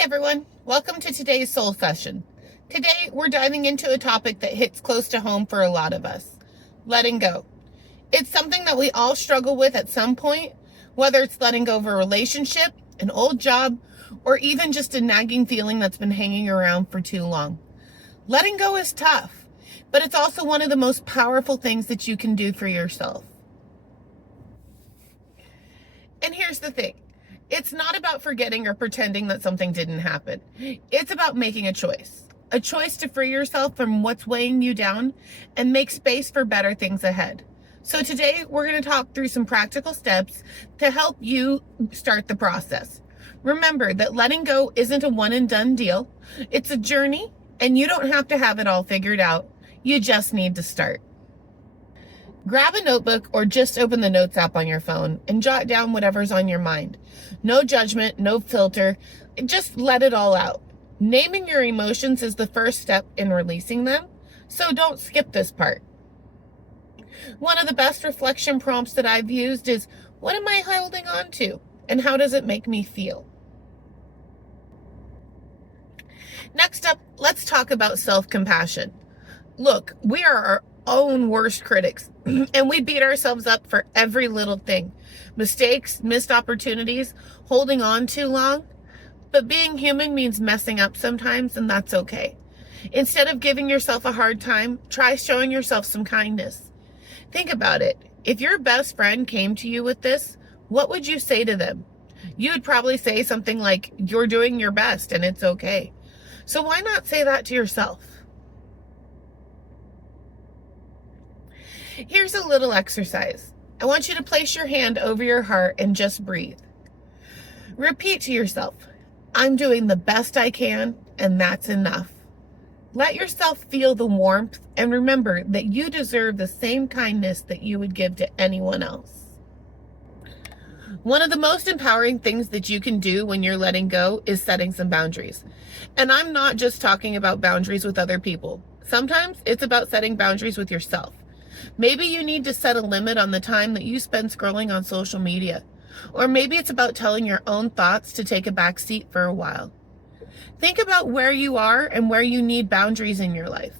Hey everyone, welcome to today's Soul Session. Today we're diving into a topic that hits close to home for a lot of us, letting go. It's something that we all struggle with at some point, whether it's letting go of a relationship, an old job, or even just a nagging feeling that's been hanging around for too long. Letting go is tough, but it's also one of the most powerful things that you can do for yourself. And here's the thing. It's not about forgetting or pretending that something didn't happen. It's about making a choice to free yourself from what's weighing you down and make space for better things ahead. So today we're going to talk through some practical steps to help you start the process. Remember that letting go isn't a one and done deal. It's a journey, and you don't have to have it all figured out. You just need to start. Grab a notebook or just open the notes app on your phone and jot down whatever's on your mind. No judgment, no filter, just let it all out. Naming your emotions is the first step in releasing them, so don't skip this part. One of the best reflection prompts that I've used is, what am I holding on to and how does it make me feel? Next up, let's talk about self-compassion. Look, we are our own worst critics and we beat ourselves up for every little thing. Mistakes, missed opportunities, holding on too long. But being human means messing up sometimes, and that's okay. Instead of giving yourself a hard time, try showing yourself some kindness. Think about it. If your best friend came to you with this, what would you say to them? You'd probably say something like, you're doing your best and it's okay. So why not say that to yourself? Here's a little exercise. I want you to place your hand over your heart and just breathe. Repeat to yourself, I'm doing the best I can, and that's enough. Let yourself feel the warmth, and remember that you deserve the same kindness that you would give to anyone else. One of the most empowering things that you can do when you're letting go is setting some boundaries. And I'm not just talking about boundaries with other people. Sometimes it's about setting boundaries with yourself. Maybe you need to set a limit on the time that you spend scrolling on social media. Or maybe it's about telling your own thoughts to take a back seat for a while. Think about where you are and where you need boundaries in your life.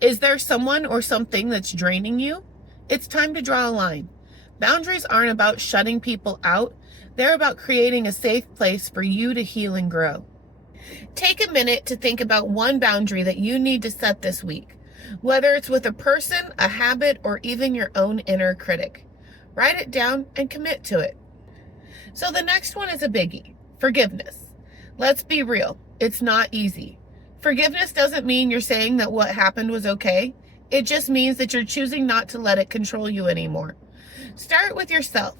Is there someone or something that's draining you? It's time to draw a line. Boundaries aren't about shutting people out. They're about creating a safe place for you to heal and grow. Take a minute to think about one boundary that you need to set this week. Whether it's with a person, a habit, or even your own inner critic. Write it down and commit to it. So the next one is a biggie, forgiveness. Let's be real, it's not easy. Forgiveness doesn't mean you're saying that what happened was okay. It just means that you're choosing not to let it control you anymore. Start with yourself.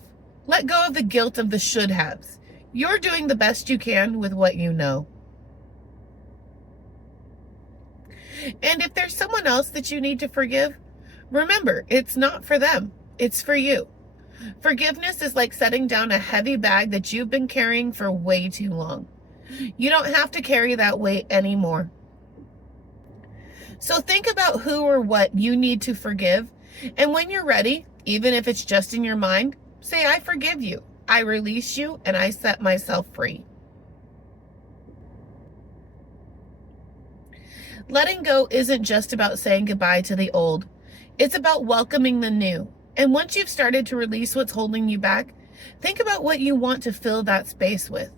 Let go of the guilt of the should-haves. You're doing the best you can with what you know. And if there's someone else that you need to forgive, remember, it's not for them, it's for you. Forgiveness is like setting down a heavy bag that you've been carrying for way too long. You don't have to carry that weight anymore. So think about who or what you need to forgive. And when you're ready, even if it's just in your mind, say, I forgive you, I release you, and I set myself free. Letting go isn't just about saying goodbye to the old. It's about welcoming the new. And once you've started to release what's holding you back, think about what you want to fill that space with.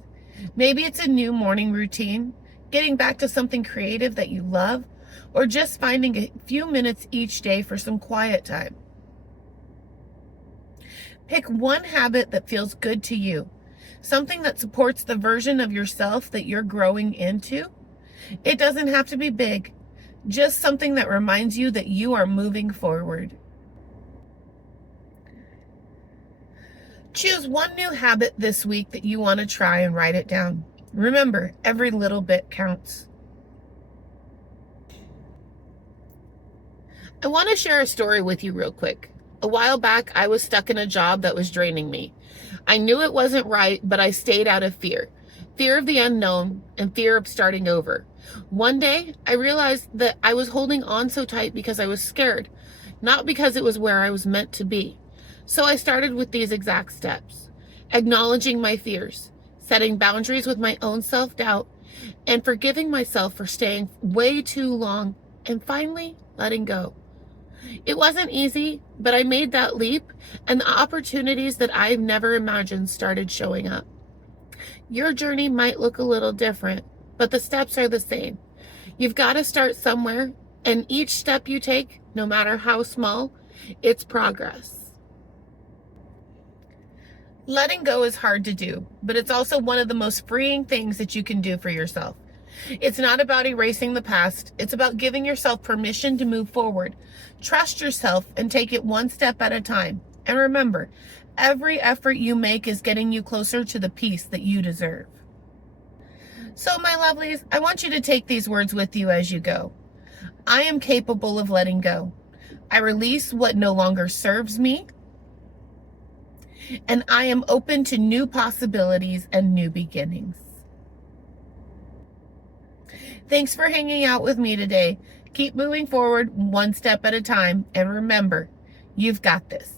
Maybe it's a new morning routine, getting back to something creative that you love, or just finding a few minutes each day for some quiet time. Pick one habit that feels good to you, something that supports the version of yourself that you're growing into. It doesn't have to be big, just something that reminds you that you are moving forward. Choose one new habit this week that you want to try and write it down. Remember, every little bit counts. I want to share a story with you real quick. A while back, I was stuck in a job that was draining me. I knew it wasn't right, but I stayed out of fear. Fear of the unknown and fear of starting over. One day, I realized that I was holding on so tight because I was scared, not because it was where I was meant to be. So I started with these exact steps. Acknowledging my fears, setting boundaries with my own self-doubt, and forgiving myself for staying way too long, and finally letting go. It wasn't easy, but I made that leap, and the opportunities that I've never imagined started showing up. Your journey might look a little different, but the steps are the same. You've got to start somewhere, and each step you take, no matter how small, it's progress. Letting go is hard to do, but it's also one of the most freeing things that you can do for yourself. It's not about erasing the past. It's about giving yourself permission to move forward. Trust yourself and take it one step at a time. And remember, every effort you make is getting you closer to the peace that you deserve. So, my lovelies, I want you to take these words with you as you go. I am capable of letting go. I release what no longer serves me. And I am open to new possibilities and new beginnings. Thanks for hanging out with me today. Keep moving forward one step at a time. And remember, you've got this.